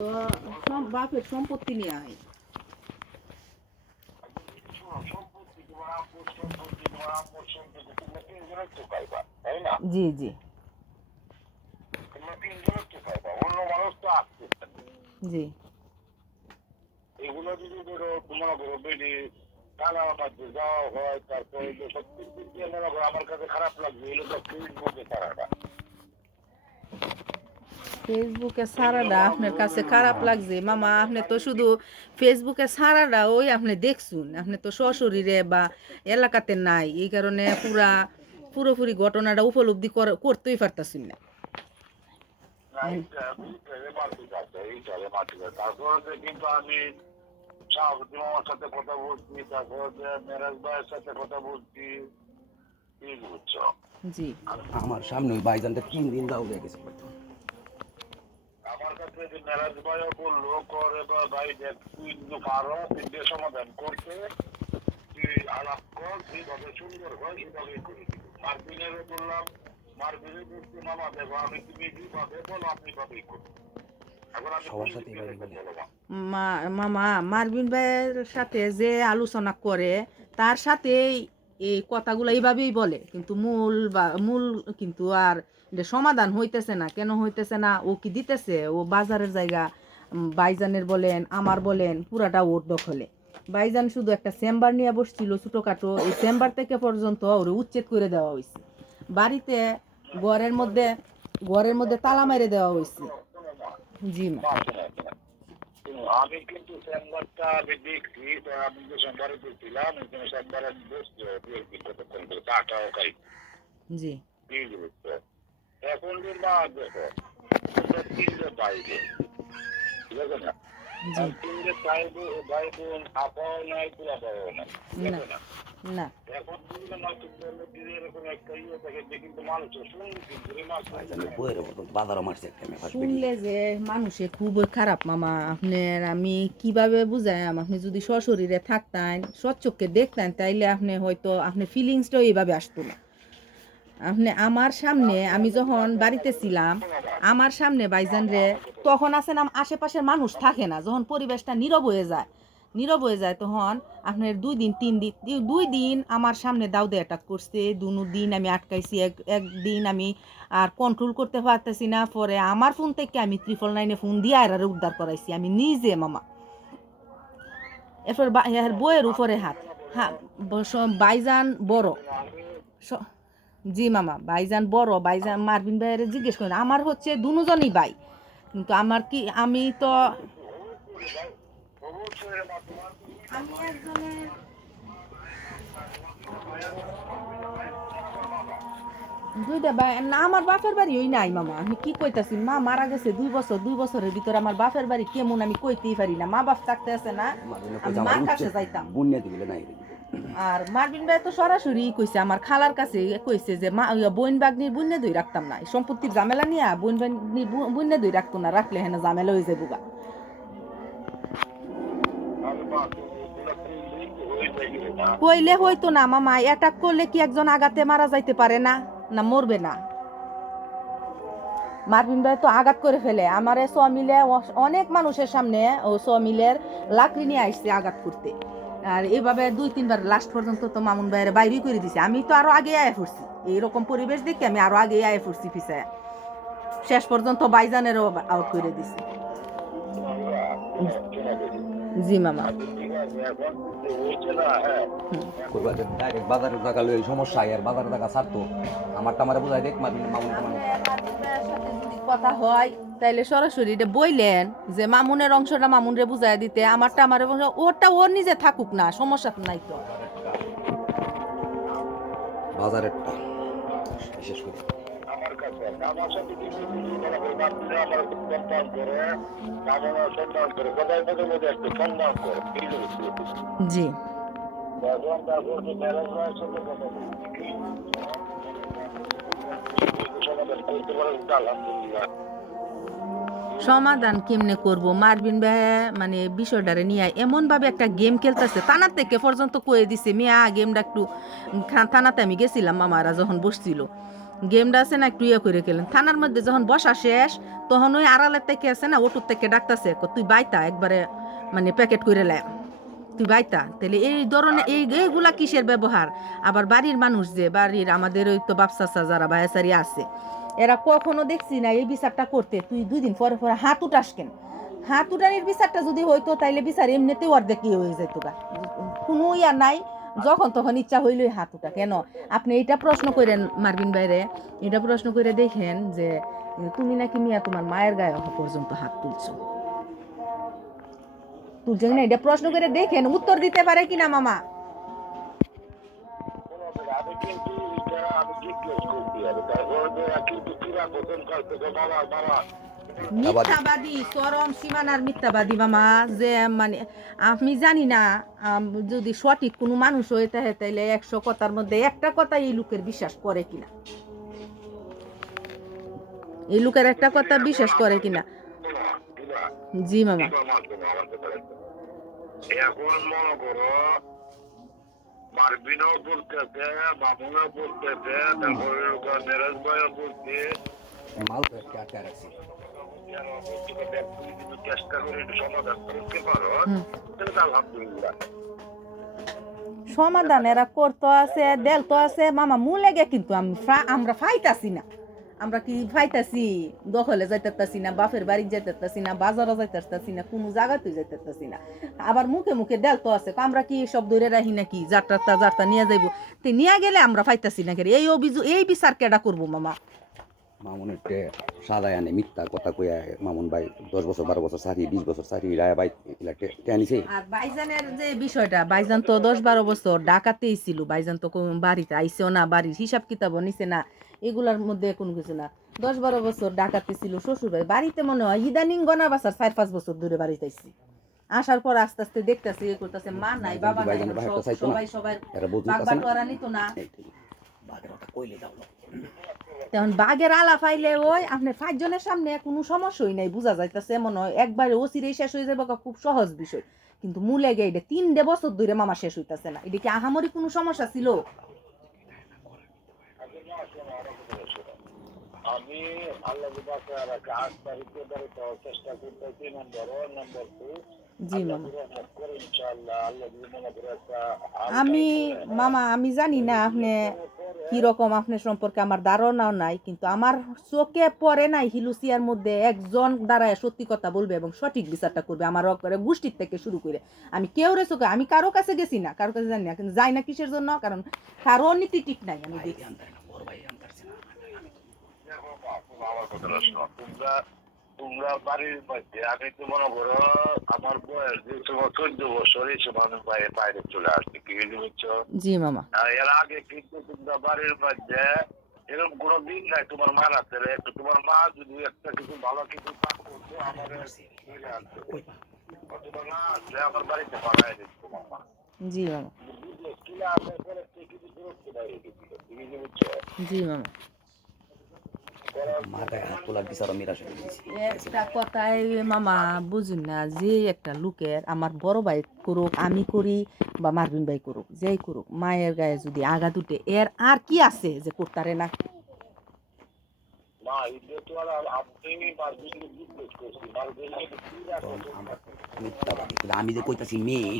তো বাপের সম্পত্তি নিয়ে আয়। জি জি জি এগুলো যদি ধরো মনে করো বেডি টানা মাঝে যাওয়া হয়, তারপরে সত্যি মনে করো আমার কাছে খারাপ লাগবে, এগুলো তো ফেসবুকে তারাটা ফেসবুকে সারাটা আপনার কাছে খারাপ লাগছে মামা? আপনি তো শুধু ফেসবুকে সারাটা ওই আপনি দেখছুন, আপনি তো সশরীরে বা এলাকাতে নাই, এই কারণে পুরোপুরি ঘটনাটা উপলব্ধি করতেই পারতাছুন না। তারপরে কিন্তু আমি শাহাবুদ্দি মামার সাথে কথা বলছি, তারপর মেরাজ ভাইয়ের সাথে কথা বলছি, কি বুঝছো? জি আমার সামনে ওই ভাইজানটা 3 দিন দাও হয়ে গেছে। আমার কাছে যে মেরাজ ভাইও বললো করে বা ভাই দেখ তুই কিন্তু পারো তিনটে সমাধান করতে, তুই আলাপ কর, কিভাবে সুন্দর হয় সেভাবে করে দিব। মার্বিনেরও বললাম, মার্বিনে বলছি মামা দেখো আমি তুমি যেভাবে বলো আপনি ভাবেই করবো। এখন আমি সবার সাথে এভাবে বলে। বলো মামা মারবিন ভাইয়ের সাথে যে আলোচনা করে তার সাথে এই কথাগুলো এইভাবেই বলে, কিন্তু মূল কিন্তু আর এটা সমাধান হইতেছে না। কেন হইতেছে না? ও কি দিতেছে? ও বাজারের জায়গা বাইজানের বলেন আমার বলেন পুরাটা ওর দখলে। বাইজান শুধু একটা চেম্বার নিয়ে বসছিল ছোটোখাটো, এই চেম্বার থেকে পর্যন্ত ওরে উচ্ছেদ করে দেওয়া হয়েছে। বাড়িতে ঘরের মধ্যে তালা মেরে দেওয়া হয়েছে। জি মা। আমি কিন্তু চেম্বারটা আমি দেখছি, আমি যে চেম্বারে বলছিলাম ওইখানে চেম্বারে আমি বসছি কতক্ষণ করে চাটাও খাই। জি এখন যে মা দেখো তিনটে বাইরে, ঠিক আছে না? জি তিনটে বাইরে ভাই বোন আপাও নাই পুরাপাও নাই, ঠিক না আছে না? না এখন কিন্তু না এরকম একটা ইয়ে থাকে যে কিন্তু মানুষ শুনলি কিন্তু ভাইজানের বইয়ের মতো বাজারও মারছে একটা মেয়ে ফার্স্ট বেরিয়ে। শুনলে যে মানুষে খুব খারাপ মামা। আপনার আমি কিভাবে বুঝাইম? আপনি যদি সশরীরে থাকতেন, সচক্ষে দেখতেন, তাইলে আপনি হয়তো আপনার ফিলিংসটাও এইভাবে আসতো না। আপনি আমার সামনে, আমি যখন বাড়িতে ছিলাম আমার সামনে বাইজান রে, তখন আছে না আশেপাশের মানুষ থাকে না, যখন পরিবেশটা নীরব হয়ে যায় তখন আপনার 2 দিন আমার সামনে দাউদে অ্যাটাক করছে। দিন আমি আটকাইছি, একদিন আমি আর কন্ট্রোল করতে পারতেছি না, পরে আমার ফোন থেকে আমি 999 ফোন দিয়ে আর উদ্ধার করাইছি আমি নিজে মামা। এরপর বইয়ের উপরে হাত। হ্যাঁ, বাইজান বড়। জি মামা, ভাইজান বড়, ভাইজান মারবিন ভাইয়ের জিজ্ঞেস করেন। আমার হচ্ছে দুজনই ভাই, কিন্তু আমার কি আমি তো আমি একজনের দুইটা ভাই না, আমার বাপের বাড়ি ওই নাই মামা। আমি কি কইতাছি, মা মারা গেছে 2 বছরের ভিতরে আমার বাপের বাড়ি কেমন আমি কইতেই পারি না। মা বাপ থাকতে আছে না, মারবিনে আমি কইছে আমার মার কাছে উচ্ছেদ যাইতাম। বুনিয়া দিলে নাই। আর মারবিন ভাই তো সরাসরি কইছে, আমার খালার কাছে কইছে যে মা বোন বাগনির বুনে দই রাখতাম না, এই সম্পত্তির ঝামেলা নিয়ে বোন বাগনির বুনে দই রাখতো না, রাখলে হেন ঝামেলা হয়ে যাবো গা। কইলে হইতো না মামা, অ্যাটাক করলে কি একজন আগাতে মারা যাইতে পারে না? না মরবে না? মারবিন ভাই তো আঘাত করে ফেলে আমারে, মিলে অনেক মানুষের সামনে ও মিলের লাকড়ি নিয়ে আসছে আঘাত করতে। আর এইভাবে 2-3 বার লাস্ট পর্যন্ত তো মামুন ভাইয়ের বাইরেই করে দিছে। আমি তো আরো আগে আয় পড়ছি, এইরকম পরিবেশ দেখে আমি আরো আগে আয় পড়ছি পিছায়, শেষ পর্যন্ত বাইজানেরও আউট করে দিছি। জি মামা। কইবা যে ডাইরেক্ট বাজারের জায়গা লই সমস্যা, আর বাজারের জায়গা ছাড়তো আমারটা আমারে বুঝাই দেখ মারবিনে মামুন মানে কথা হয় তাইলে সরাসরি এটা বইলেন যে মামুনের অংশটা মামুনরে বুঝাই দিতে, আমারটা আমার, ওরটা ওর নিজে থাকুক না, সমস্যা তো নাই তো। বাজারেরটা বিশেষ করে আমার কাছে আমার সাথে কিন্তু আমার সম্মান করে, আমার সম্মান করে কোথায় মধ্যে একটু সম্মান করে জি তারপর যে মেরাজ ভাইয়ের সাথে কথা সমাধান করতে পারে আলহামদুলিল্লাহ। সমাধান কেমনে করব? মারবিন ভাই মানে বিষয়টারে নিয়ে এমন ভাবে একটা গেম খেলতেছে, থানার থেকে পর্যন্ত কয়ে দিছে মিয়া গেমটা একটু। থানাতে আমি গেছিলাম মামারা যখন বসছিল, গেমটা আছে না একটু ইয়ে করে গেলেন থানার মধ্যে যখন বসা শেষ তখন ওই আড়ালের থেকে আছে না ওটুর থেকে ডাকতেছে তুই বাইতা একবারে মানে প্যাকেট করে লে তুই বাইতা তাহলে এই ধরনের এইগুলা কিসের ব্যবহার আবার বাড়ির মানুষ যে বাড়ির আমাদের ওই তো বাপসাসা যারা ভাইয়াসারি আছে এরা কখনো দেখছি না এই বিচারটা করতে তুই 2 দিন পরে পরে হাত উঠাস কেন হাত উঠানির বিচারটা যদি হইতো তাইলে বিচার এমনিতেও অর্ধেক কি হয়ে যেত গা কোনো ইয়া নাই যখন তখন ইচ্ছা হইলই হাত উঠা কেন আপনি এটা প্রশ্ন করেন মারবিন বাইরে এটা প্রশ্ন করে দেখেন যে তুমি নাকি মিয়া তোমার মায়ের গায়ে পর্যন্ত হাত তুলছো তুলছেন না এটা প্রশ্ন করে দেখেন উত্তর দিতে পারে কিনা মামা আমি কিন্তু এটা আমি জিজ্ঞেস করতে হবে তারপর কিন্তু পুরা প্রথম কাল থেকে বাবা বাবা মিথ্যাবাদী চরম সীমানার মিথ্যাবাদী মামা যে মানে আমি জানি না যদি সঠিক কোনো মানুষ হয়ে থাকে তাইলে 100 কথার মধ্যে একটা কথা এই লোকের বিশ্বাস করে কিনা এই লোকের একটা কথা বিশ্বাস করে কিনা জি মামা এখন মনে করো মারবিনও পড়তেছে মামুনও পড়তেছে তারপরে মেরাজ ভাইও পড়ছে মাল তো একটা আটকা রাখছি চেষ্টা করে একটু সমাধান করতে পারো তাহলে তো আলহামদুলিল্লাহ সমাধান এরা করতে আছে দেল তো আছে মামা মুলেগে কিন্তু আমরা ফাইতাছি না আমরা কি ফাইতাছি দখলে যাইতেছি না বাপের বাড়ি যাইতেছি না বাজারে যাইতেছি না কোনো জায়গাতেই যাইতেছি না আবার মুখে মুখে দেল তো আছে আমরা কি সব ধরে রাখি নাকি যাত্রা নিয়ে যাইব তো নিয়ে গেলে আমরা ফাইতাছি না এই অভিযোগ এই বিচার কেডা করবো মামা মামুনের সাদায় আনে মিথ্যা কথা কইয়া মামুন ভাই 10 বছর 12 বছর চাকরি 20 বছর চাকরি রায় ভাই টেনিছে আর বাইজানের যে বিষয়টা বাইজান তো 10-12 বছর ঢাকাতেই ছিল বাইজান তো বাড়িতে আইছেও না বাড়ির হিসাব কিতাবও নিছে না এগুলার মধ্যে কোনো কিছু না 10-12 বছর ঢাকাতে ছিল শ্বশুর বাড়িতে মনে হয় ইদানিং গনা বাসার 4-5 বছর ধরে বাড়িতে আইছি আসার পর আস্তে আস্তে দেখতেছি এ করতেছে মা নাই বাবা নাই সবাই বাগবাট করা নিত না তখন বাঘের আলা ফাইলে ওই আপনার 5 জনের সামনে কোনো সমস্যাই নাই বোঝা যাইতেছে মনে হয় একবারে ওসিরেই শেষ হয়ে যাবে খুব সহজ বিষয় কিন্তু মূলে গে এটা 3 বছর ধরে মামা শেষ হইতেছে না এটা কি আহামরি কোনো সমস্যা ছিল আমি আল্লাহ তারিখে চেষ্টা করতেছি নম্বর 2 জি মামা আমি মামা আমি জানি না আপনি কিরকম আপনার সম্পর্কে আমার ধারণাও নাই কিন্তু আমার চোখে পড়ে নাই হিলুসিয়ার মধ্যে একজন দাঁড়ায় সত্যি কথা বলবে এবং সঠিক বিচারটা করবে আমার গোষ্ঠীর থেকে শুরু করে আমি কেউ রে চোখে আমি কারো কাছে গেছি না কারো কাছে জানি না কিন্তু যাই না কিসের জন্য কারণ কারো নীতি ঠিক নাই আমি দেখি তোমরা বাড়ির মধ্যে আমি তো মনে করো আমার বয়স যে তোমার 14 বছর এই সময় বাইরে চলে আসছে কি বুঝছো জি মামা এর আগে কিন্তু তোমরা বাড়ির মধ্যে এরকম কোনো দিন নাই তোমার মা রাখতে একটু তোমার মা যদি একটা কিছু ভালো কিছু কাজ করতো তোমার না আসলে আমার বাড়িতে পাঠাই দিত তোমার মা জি মামা জি মামা একটা কথাই মামা বুঝুন না যে একটা লোকের আমার বড় ভাই করুক আমি করি বা মারবিন ভাই করুক যেই করুক মায়ের গায়ে যদি আঘাত উঠে এর আর কি আছে যে করতারে না আমি যে কইতাছি মেয়ে